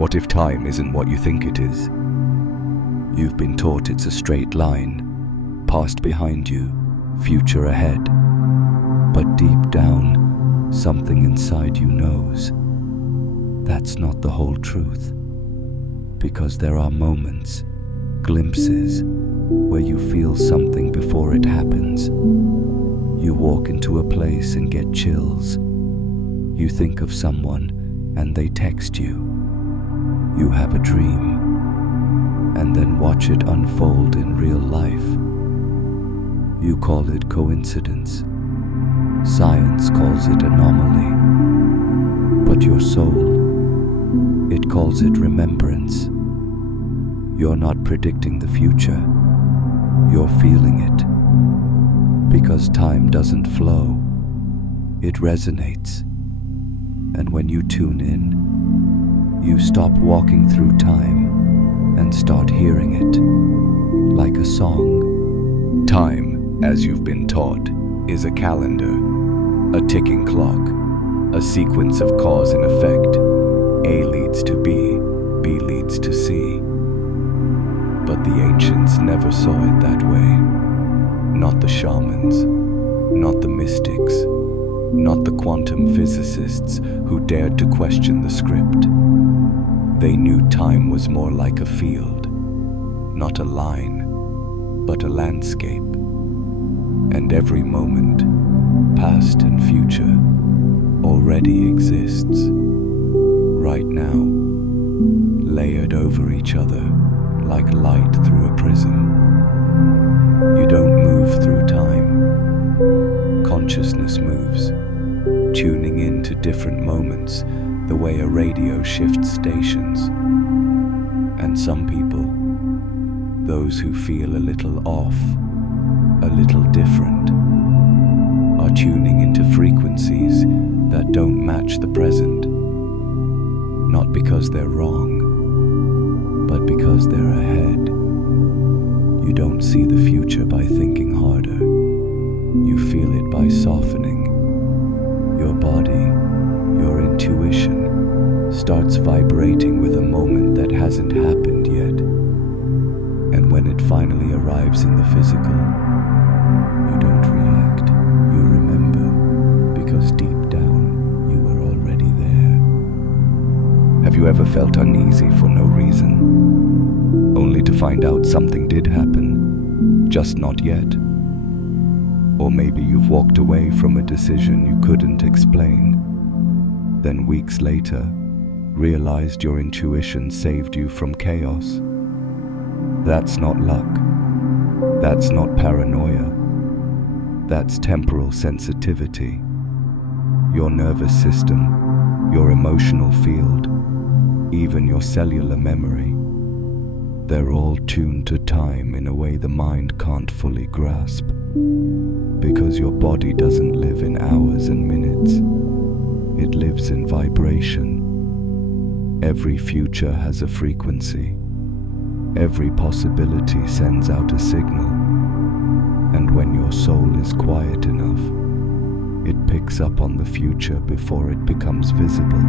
What if time isn't what you think it is? You've been taught it's a straight line, past behind you, future ahead. But deep down, something inside you knows that's not the whole truth. Because there are moments, glimpses, where you feel something before it happens. You walk into a place and get chills. You think of someone and they text you. You have a dream and then watch it unfold in real life. You call it coincidence. Science calls it anomaly. But your soul, it calls it remembrance. You're not predicting the future. You're feeling it. Because time doesn't flow. It resonates. And when you tune in, you stop walking through time and start hearing it like a song. Time, as you've been taught, is a calendar, a ticking clock, a sequence of cause and effect. A leads to B, B leads to C. But the ancients never saw it that way. Not the shamans, not the mystics, not the quantum physicists who dared to question the script. They knew time was more like a field, not a line, but a landscape. And every moment, past and future, already exists, right now, layered over each other like light through a prism. You don't move through time. Consciousness moves, tuning in to different moments the way a radio shifts stations. And some people, those who feel a little off, a little different, are tuning into frequencies that don't match the present. Not because they're wrong, but because they're ahead. You don't see the future by thinking harder. You feel it by softening. Your body, your intuition, starts vibrating with a moment that hasn't happened yet. And when it finally arrives in the physical, you don't react, you remember, because deep down you were already there. Have you ever felt uneasy for no reason, only to find out something did happen, just not yet? Or maybe you've walked away from a decision you couldn't explain, then weeks later realized your intuition saved you from chaos. That's not luck. That's not paranoia. That's temporal sensitivity. Your nervous system, your emotional field, even your cellular memory, they're all tuned to time in a way the mind can't fully grasp. Because your body doesn't live in hours and minutes. It lives in vibration. Every future has a frequency. Every possibility sends out a signal. And when your soul is quiet enough, it picks up on the future before it becomes visible.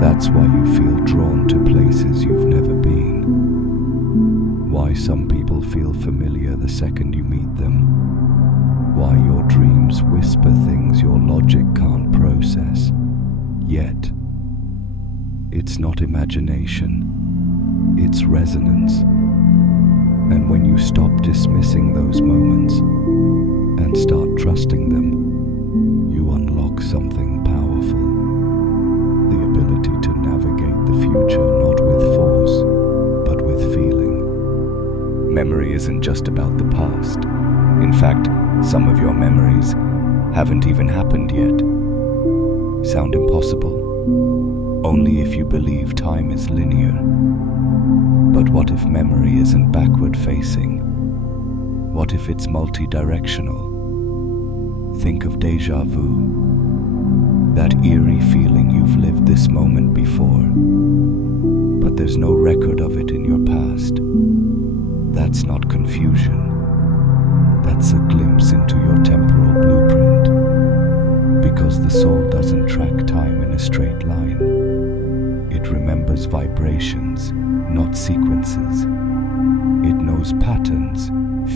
That's why you feel drawn to places you've never been. Why some people feel familiar the second you meet them. Why your dreams whisper things your logic can't process. Yet, it's not imagination, it's resonance. And when you stop dismissing those moments and start trusting them, you unlock something powerful. The ability to navigate the future not with force, but with feeling. Memory isn't just about the past. In fact, some of your memories haven't even happened yet. Sound impossible? Only if you believe time is linear. But what if memory isn't backward-facing? What if it's multi-directional? Think of déjà vu. That eerie feeling you've lived this moment before, but there's no record of it in your past. That's not confusion. That's a glimpse into your temporal blueprint. Because the soul doesn't track time in a straight line. It It remembers vibrations, not sequences. It knows patterns,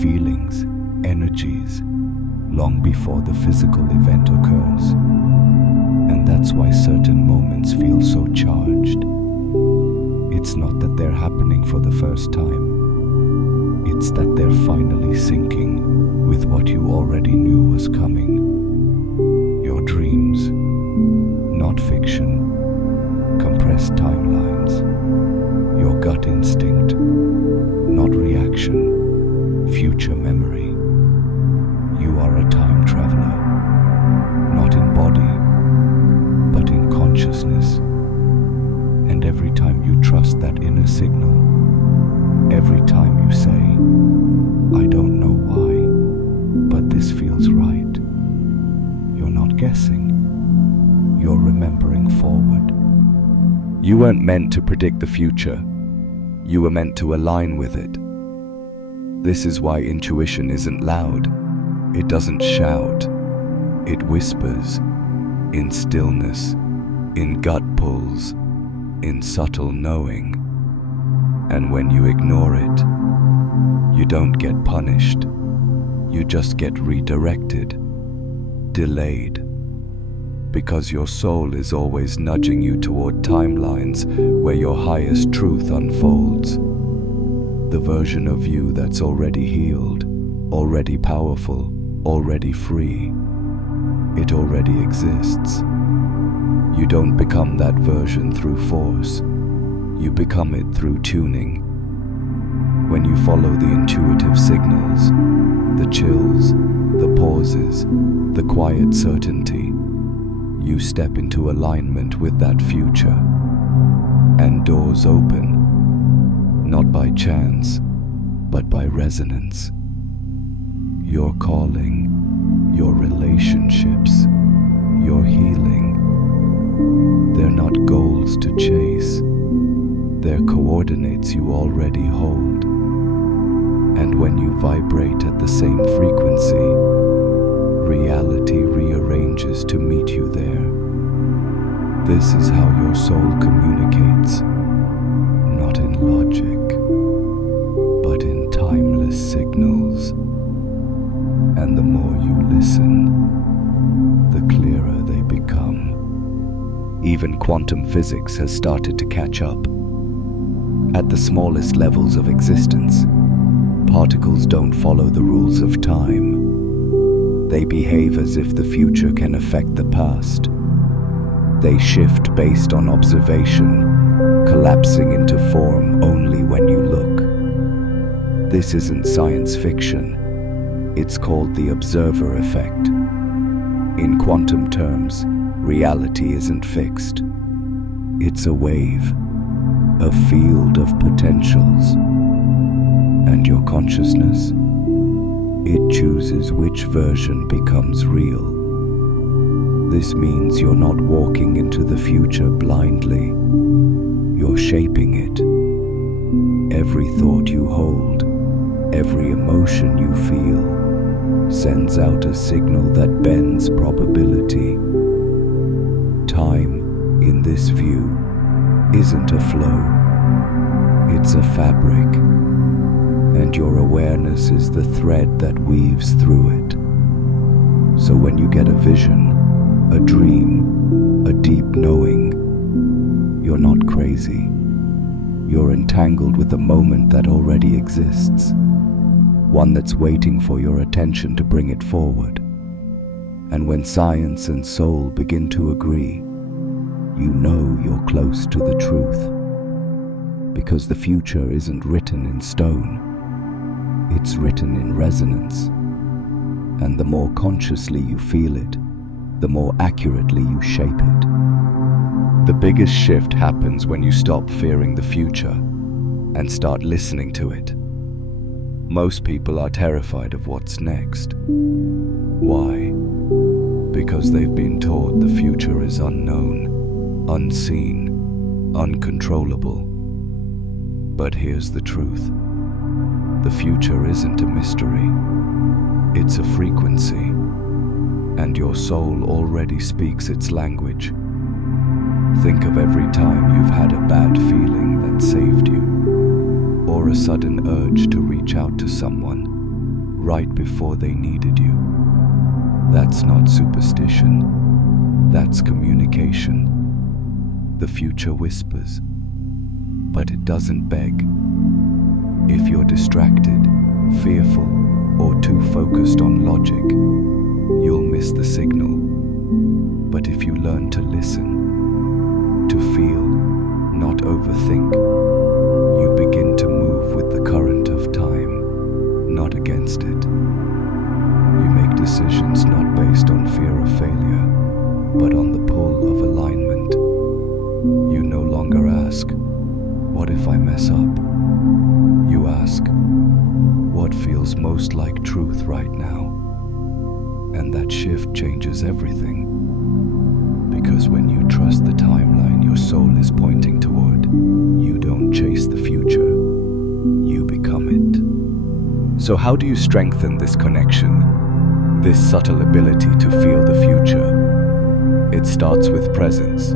feelings, energies, long before the physical event occurs. And that's why certain moments feel so charged. It's not that they're happening for the first time. It's that they're finally syncing with what you already knew was coming. Your dreams, not fiction, compressed timelines. Your gut instinct, not reaction, future memory. You are a time traveler, not in body, but in consciousness. And every time you trust that inner signal, every time you say, I don't know why, but this feels right, you're not guessing, you're remembering forward. You weren't meant to predict the future, you were meant to align with it. This is why intuition isn't loud. It doesn't shout. It whispers, in stillness, in gut pulls, in subtle knowing. And when you ignore it, you don't get punished. You just get redirected, delayed. Because your soul is always nudging you toward timelines where your highest truth unfolds. The version of you that's already healed, already powerful, already free. It already exists. You don't become that version through force. You become it through tuning. When you follow the intuitive signals, the chills, the pauses, the quiet certainty, you step into alignment with that future, and doors open, not by chance, but by resonance. Your calling, your relationships, your healing, they're not goals to chase, they're coordinates you already hold. And when you vibrate at the same frequency, reality rearranges to meet you there. This is how your soul communicates, not in logic, but in timeless signals. And the more you listen, the clearer they become. Even quantum physics has started to catch up. At the smallest levels of existence, particles don't follow the rules of time. They behave as if the future can affect the past. They shift based on observation, collapsing into form only when you look. This isn't science fiction. It's called the observer effect. In quantum terms, reality isn't fixed. It's a wave, a field of potentials. And your consciousness? It chooses which version becomes real. This means you're not walking into the future blindly. You're shaping it. Every thought you hold, every emotion you feel, sends out a signal that bends probability. Time, in this view, isn't a flow. It's a fabric. And your awareness is the thread that weaves through it. So when you get a vision, a dream, a deep knowing, you're not crazy. You're entangled with a moment that already exists, one that's waiting for your attention to bring it forward. And when science and soul begin to agree, you know you're close to the truth. Because the future isn't written in stone. It's written in resonance, and the more consciously you feel it, the more accurately you shape it. The biggest shift happens when you stop fearing the future and start listening to it. Most people are terrified of what's next. Why? Because they've been taught the future is unknown, unseen, uncontrollable. But here's the truth. The future isn't a mystery, it's a frequency, and your soul already speaks its language. Think of every time you've had a bad feeling that saved you, or a sudden urge to reach out to someone right before they needed you. That's not superstition, that's communication. The future whispers, but it doesn't beg. If you're distracted, fearful, or too focused on logic, you'll miss the signal. But if you learn to listen, to feel, not overthink, you begin to move with the current of time, not against it. You make decisions not based on fear of failure, but on the pull of alignment. You no longer ask, "What if I mess up?" You ask, "What feels most like truth right now?" And that shift changes everything. Because when you trust the timeline your soul is pointing toward, you don't chase the future, you become it. So how do you strengthen this connection, this subtle ability to feel the future? It starts with presence,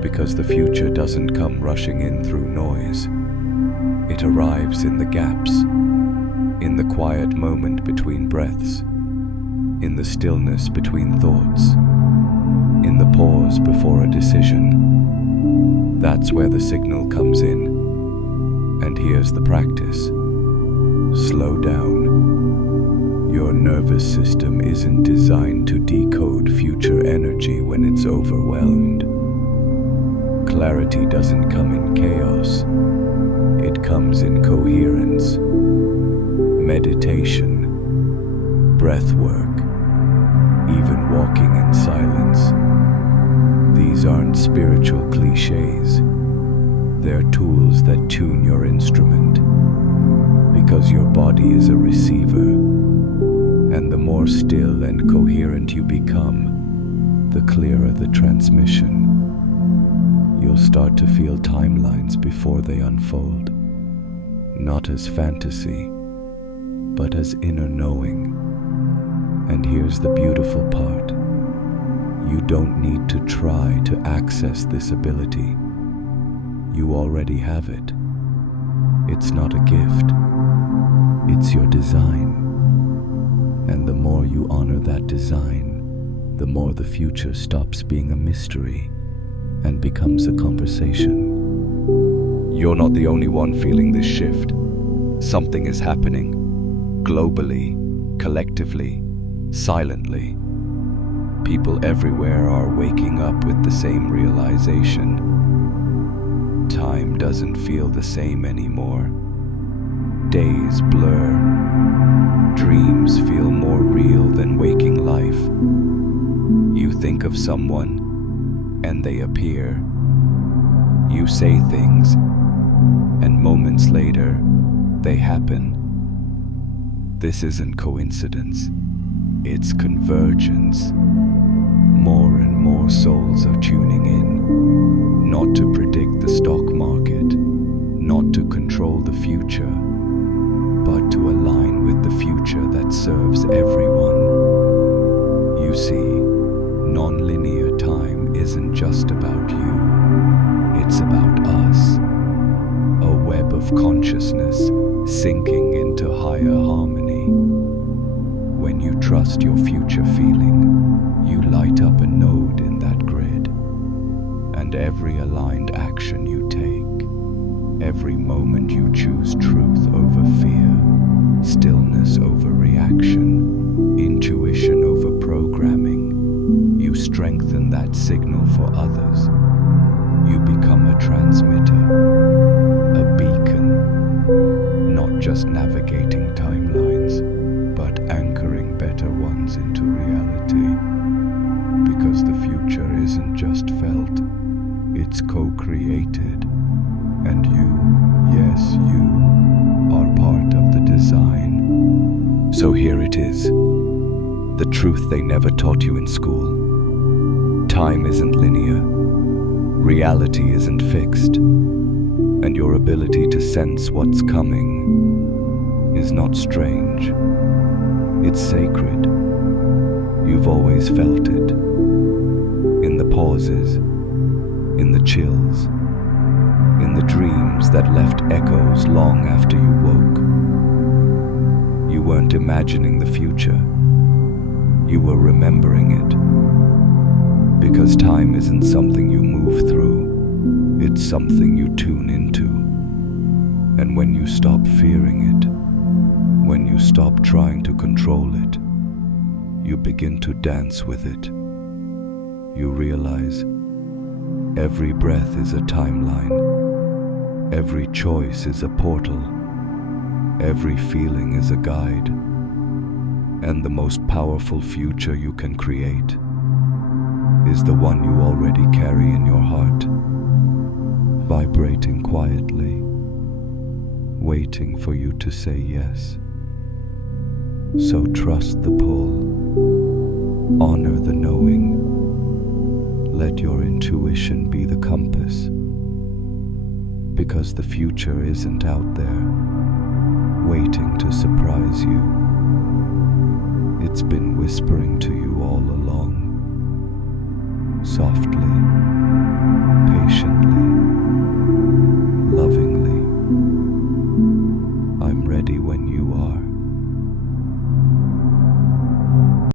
because the future doesn't come rushing in through noise. It arrives in the gaps, in the quiet moment between breaths, in the stillness between thoughts, in the pause before a decision. That's where the signal comes in. And here's the practice. Slow down. Your nervous system isn't designed to decode future energy when it's overwhelmed. Clarity doesn't come in chaos. It comes in coherence. Meditation, breath work, even walking in silence. These aren't spiritual cliches. They're tools that tune your instrument, because your body is a receiver, and the more still and coherent you become, the clearer the transmission. You'll start to feel timelines before they unfold, not as fantasy, but as inner knowing. And here's the beautiful part. You don't need to try to access this ability. You already have it. It's not a gift. It's your design. And the more you honor that design, the more the future stops being a mystery and becomes a conversation. You're not the only one feeling this shift. Something is happening, globally, collectively, silently. People everywhere are waking up with the same realization. Time doesn't feel the same anymore. Days blur. Dreams feel more real than waking life. You think of someone, and they appear. You say things, and moments later, they happen. This isn't coincidence, it's convergence. More and more souls are tuning in, not to predict the stock market, not to control the future, but to align with the future that serves everyone. You see, nonlinear time isn't just about you, it's about us. A web of consciousness sinking into higher harmony. When you trust your future feeling, you light up a node in that grid. And every aligned action you take, every moment you choose truth over fear, stillness over reaction, intuition over programming, you strengthen that signal for others. You become a transmitter, a beacon, not just navigating timelines, but anchoring better ones into reality. Because the future isn't just felt, it's co-created. And you, yes, you, are part of the design. So here it is, the truth they never taught you in school. Time isn't linear, reality isn't fixed, and your ability to sense what's coming is not strange. It's sacred. You've always felt it. In the pauses, in the chills, in the dreams that left echoes long after you woke. You weren't imagining the future, you were remembering it. Because time isn't something you move through, it's something you tune into. And when you stop fearing it, when you stop trying to control it, you begin to dance with it. You realize every breath is a timeline, every choice is a portal, every feeling is a guide, and the most powerful future you can create is the one you already carry in your heart, vibrating quietly, waiting for you to say yes. So trust the pull, honor the knowing, let your intuition be the compass, because the future isn't out there, waiting to surprise you. It's been whispering to you all along, softly,